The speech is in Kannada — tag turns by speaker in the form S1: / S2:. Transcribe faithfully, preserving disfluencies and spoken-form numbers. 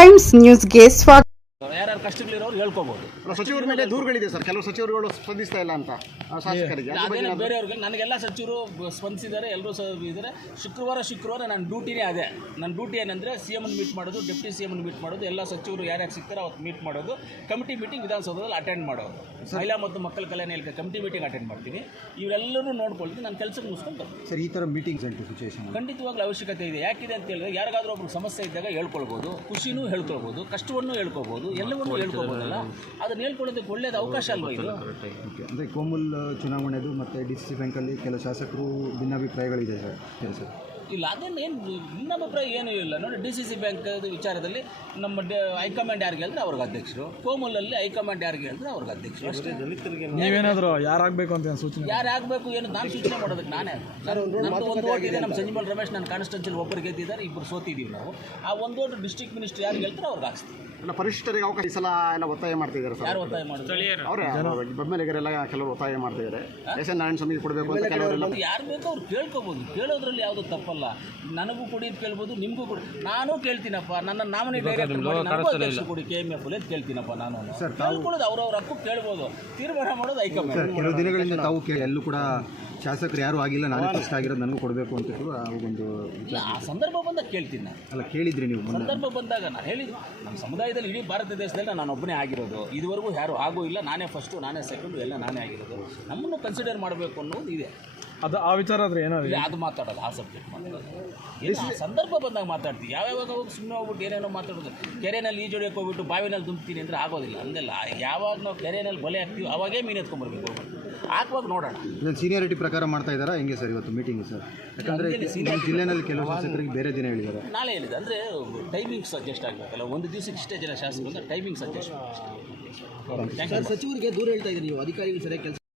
S1: ಟೈಮ್ಸ್ ನ್ಯೂಸ್ಗೆ ಸ್ವಾಗತ.
S2: ಯಾರ್ಯಾರು ಕಷ್ಟಗಳಿರೋರು ಹೇಳ್ಕೋಬಹುದು.
S3: ಸಚಿವರ ಮೇಲೆ ದೂರುಗಳಿದೆ ಸರ್, ಕೆಲವು ಸಚಿವರುಗಳು ಸ್ಪಂದಿಸ್ತಾ ಇಲ್ಲ ಅಂತ ಶಾಸಕರಿಗೆ.
S2: ಅದೇನು ಬೇರೆಯವ್ರಿಗೆ, ನನಗೆಲ್ಲ ಸಚಿವರು ಸ್ಪಂದಿಸಿದ್ದಾರೆ, ಎಲ್ಲರೂ ಸಹ ಇದ್ದಾರೆ. ಶುಕ್ರವಾರ ಶುಕ್ರವಾರ ನನ್ನ ಡ್ಯೂಟಿನೇ ಅದೇ. ನನ್ನ ಡ್ಯೂಟಿ ಏನಂದರೆ ಸಿ ಎಮ್ ಮೀಟ್ ಮಾಡೋದು, ಡೆಪ್ಟಿ ಸಿ ಎಮ್ ಮೀಟ್ ಮಾಡೋದು, ಎಲ್ಲ ಸಚಿವರು ಯಾರ್ಯಾರು ಸಿಗ್ತಾರೆ ಅವತ್ತು ಮೀಟ್ ಮಾಡೋದು, ಕಮಿಟಿ ಮೀಟಿಂಗ್ ವಿಧಾನಸೌಧದಲ್ಲಿ ಅಟೆಂಡ್ ಮಾಡೋದು, ಮಹಿಳಾ ಮತ್ತು ಮಕ್ಕಳ ಕಲ್ಯಾಣ ಇಲಾಖೆ ಕಮಿಟಿ ಮೀಟಿಂಗ್ ಅಟೆಂಡ್ ಮಾಡ್ತೀವಿ. ಇವರೆಲ್ಲರೂ ನೋಡ್ಕೊಳ್ತೀವಿ, ನಾನು ಕೆಲಸಕ್ಕೆ ಮುಗಿಸ್ಕೊಂಡು ಬರ್ತೀನಿ
S3: ಸರ್. ಈ ಥರ ಮೀಟಿಂಗ್ಸ್ ಉಂಟು ಸಿಚುವೇಶನ್
S2: ಖಂಡಿತವಾಗ್ಲೂ ಅವಶ್ಯಕತೆ ಇದೆ. ಯಾಕಿದೆ ಅಂತ ಹೇಳಿದ್ರೆ, ಯಾರಿಗಾದ್ರೂ ಒಬ್ರು ಸಮಸ್ಯೆ ಇದ್ದಾಗ ಹೇಳ್ಕೊಳ್ಬೋದು, ಖುಷಿನೂ ಹೇಳ್ಕೊಳ್ಬೋದು, ಕಷ್ಟವನ್ನು ಹೇಳ್ಕೊಬೋದು, ಎಲ್ಲವನ್ನೂ ಹೇಳ್ಕೊಬೋದಲ್ಲ. ಅದನ್ನು ಹೇಳ್ಕೊಳ್ಳೋದಕ್ಕೆ ಒಳ್ಳೆಯದು ಅವಕಾಶ ಅಲ್ವಾ ಇದು.
S3: ಅಂದರೆ ಕೋಮುಲ್ ಚುನಾವಣೆದು ಮತ್ತು ಡಿ ಸಿ ಸಿ ಬ್ಯಾಂಕಲ್ಲಿ ಕೆಲವು ಶಾಸಕರು ಭಿನ್ನಾಭಿಪ್ರಾಯಗಳಿದೆ ಸರ್ ಸರ್
S2: ಇಲ್ಲ, ಅದನ್ನು ಏನು ಭಿನ್ನಾಭಿಪ್ರಾಯ ಏನೂ ಇಲ್ಲ. ನೋಡಿ, ಡಿ ಸಿ ಸಿ ಬ್ಯಾಂಕ್ ವಿಚಾರದಲ್ಲಿ ನಮ್ಮ ಡ ಹೈಕಮಾಂಡ್ ಯಾರಿಗೆ ಹೇಳಿದ್ರೆ ಅವ್ರಿಗೆ ಅಧ್ಯಕ್ಷರು, ಕೋಮುಲಲ್ಲಿ ಹೈಕಮಾಂಡ್ ಯಾರಿಗೆ ಹೇಳಿದ್ರೆ ಅವ್ರಿಗೆ ಅಧ್ಯಕ್ಷರು ಅಷ್ಟೇ.
S4: ನೀವೇನಾದರೂ ಯಾರಾಗಬೇಕು ಅಂತ ಸೂಚನೆ
S2: ಯಾರು ಆಗಬೇಕು ಏನು ನಾನು ಸೂಚನೆ ಮಾಡೋದಕ್ಕೆ ನಾನೇ. ನಂದು ಒಂದು ಓಟ್ ಇದೆ, ನಮ್ಮ ಸಂಜೀವಲ್ ರಮೇಶ್ ನನ್ನ ಕಾನ್ಸ್ಟಿಟ್ಯೂನ್ಸಿಲ್ ಒಬ್ಬರು ಗೆದ್ದಿದ್ದಾರೆ, ಇಬ್ಬರು ಸೋತಿದ್ದೀವಿ ನಾವು. ಆ ಒಂದು ಓಟ್ ಡಿಸ್ಟ್ರಿಕ್ಟ್ ಮಿನಿಸ್ಟರ್ ಯಾರು ಹೇಳ್ತಾರೆ ಅವ್ರಿಗೆ ಹಾಕ್ಸ್ತೀವಿ.
S3: ಎಲ್ಲ ಪರಿಶಿಷ್ಟರಿಗೆ ಅವಕಾಶ ಈ ಸಲ ಎಲ್ಲ ಒತ್ತಾಯ ಮಾಡ್ತಿದ್ದಾರೆ ಸರ್.
S2: ಯಾರು ಒತ್ತಾಯ ಮಾಡಿದ್ರು?
S3: ಅವರೇ ಬೆಂಬಲಿಗರೆಲ್ಲ ಕೆಲವರು ಒತ್ತಾಯ ಮಾಡ್ತಿದ್ದಾರೆ. ಎಸ್ ಎನ್ ನಾರಾಯಣ ಸ್ವಾಮಿಗೆ ಕೊಡಬೇಕು ಅಂತ ಕೆಲವರೆಲ್ಲ.
S2: ಯಾರು ಬೇಕೋ ಅವ್ರು ಕೇಳ್ಕೊಬೋದು, ಕೇಳೋದ್ರಲ್ಲಿ ಯಾವುದೂ ತಪ್ಪಲ್ಲ. ನನಗೂ ಕೊಡಿ ಅಂತ ಕೇಳ್ಬೋದು, ನಿಮಗೂ ಕೊಡಿ. ನಾನು ಕೇಳ್ತೀನಪ್ಪ, ನನ್ನ ನಾಮಿನಿ ಡೈರೆಕ್ಟರ್ ಅಧ್ಯಕ್ಷ ಕೊಡಿ ಕೆ ಎಮ್ ಎಫ್ ಅಲ್ಲಿ ಅಂತ ಕೇಳ್ತೀನಪ್ಪ. ನಾನು ಸರ್ ಕೇಳ್ಕೊಳ್ಳೋದು ಅವ್ರವ್ರ ಹಕ್ಕು ಕೇಳ್ಬೋದು, ತೀರ್ಮಾನ ಮಾಡೋದು ಹೈಕಮಾಂಡ್.
S3: ಕೆಲವು ದಿನಗಳಿಂದ ತಾವು ಎಲ್ಲೂ ಕೂಡ ಶಾಸಕರು ಯಾರು ಆಗಿಲ್ಲ, ನಾನೇ ಫಸ್ಟ್ ಆಗಿರೋದು, ನನಗೂ ಕೊಡಬೇಕು ಅಂತ ಕೂಡ ಒಂದು
S2: ಆ ಸಂದರ್ಭ ಬಂದಾಗ ಕೇಳ್ತೀನಿ ನಾನು.
S3: ಅಲ್ಲ, ಕೇಳಿದ್ರಿ ನೀವು
S2: ಸಂದರ್ಭ ಬಂದಾಗ ನಾನು ಹೇಳಿದ್ದು, ನಮ್ಮ ಸಮುದಾಯದಲ್ಲಿ ಇಡೀ ಭಾರತ ದೇಶದಲ್ಲಿ ನಾನು ಒಬ್ಬನೇ ಆಗಿರೋದು, ಇದುವರೆಗೂ ಯಾರು ಆಗೂ ಇಲ್ಲ, ನಾನೇ ಫಸ್ಟು, ನಾನೇ ಸೆಕೆಂಡು, ಎಲ್ಲ ನಾನೇ ಆಗಿರೋದು. ನಮ್ಮನ್ನು ಕನ್ಸಿಡರ್ ಮಾಡಬೇಕು ಅನ್ನೋದು ಇದೆ.
S4: ಅದು ಆ ವಿಚಾರ ಆದರೆ ಏನಾದ್ರು
S2: ಅದು ಮಾತಾಡೋದು, ಆ ಸಬ್ಜೆಕ್ಟ್ ಮಾತಾಡೋದು ಇಲ್ಲ. ಆ ಸಂದರ್ಭ ಬಂದಾಗ ಮಾತಾಡ್ತೀವಿ. ಯಾವ್ಯಾವಾಗ ಹೋಗಿ ಸುಮ್ಮನೆ ಹೋಗ್ಬಿಟ್ಟು ಏನೇನೋ ಮಾತಾಡೋದು. ಕೆರೆಯಲ್ಲಿ ಈಜೊಡೆಯಕ್ಕೆ ಹೋಗ್ಬಿಟ್ಟು ಬಾವಿನಲ್ಲಿ ದುಂಬ್ತೀನಿ ಅಂದರೆ ಆಗೋದಿಲ್ಲ. ಹಂಗೆಲ್ಲ ಯಾವಾಗ ನಾವು ಕೆರೆಯಲ್ಲಿ ಬಲೆ ಹಾಕ್ತೀವಿ ಅವಾಗೇ ಮೀನು ಎತ್ಕೊಂಡ್ಬರ್ಬೇಕು. ಹಾಕುವಾಗ ನೋಡೋಣ.
S3: ಇದನ್ನು ಸೀನಿಯಾರಿಟಿ ಪ್ರಕಾರ ಮಾಡ್ತಾ ಇದ್ದಾರಾ ಹೆಂಗೆ ಸರ್ ಇವತ್ತು ಮೀಟಿಂಗ್ ಸರ್? ಯಾಕಂದರೆ ಜಿಲ್ಲೆನಲ್ಲಿ ಕೆಲವು ಶಾಸಕರಿಗೆ ಬೇರೆ ದಿನ ಹೇಳಿದ್ದಾರೆ.
S2: ನಾಳೆ ಹೇಳಿದೆ ಅಂದರೆ ಟೈಮಿಂಗ್ ಸಜೆಸ್ಟ್ ಆಗಬೇಕಲ್ಲ. ಒಂದು ದಿವಸಕ್ಕೆ ಇಷ್ಟೇ ಜನ ಶಾಸಕರು ಅಂದರೆ ಟೈಮಿಂಗ್ ಸಜೆಸ್ಟ್.
S5: ಸಚಿವರಿಗೆ ದೂರ ಹೇಳ್ತಾ ಇದ್ದೀರಿ ನೀವು, ಅಧಿಕಾರಿಗಳು ಸರಿಯಾಗಿ ಕೆಲಸ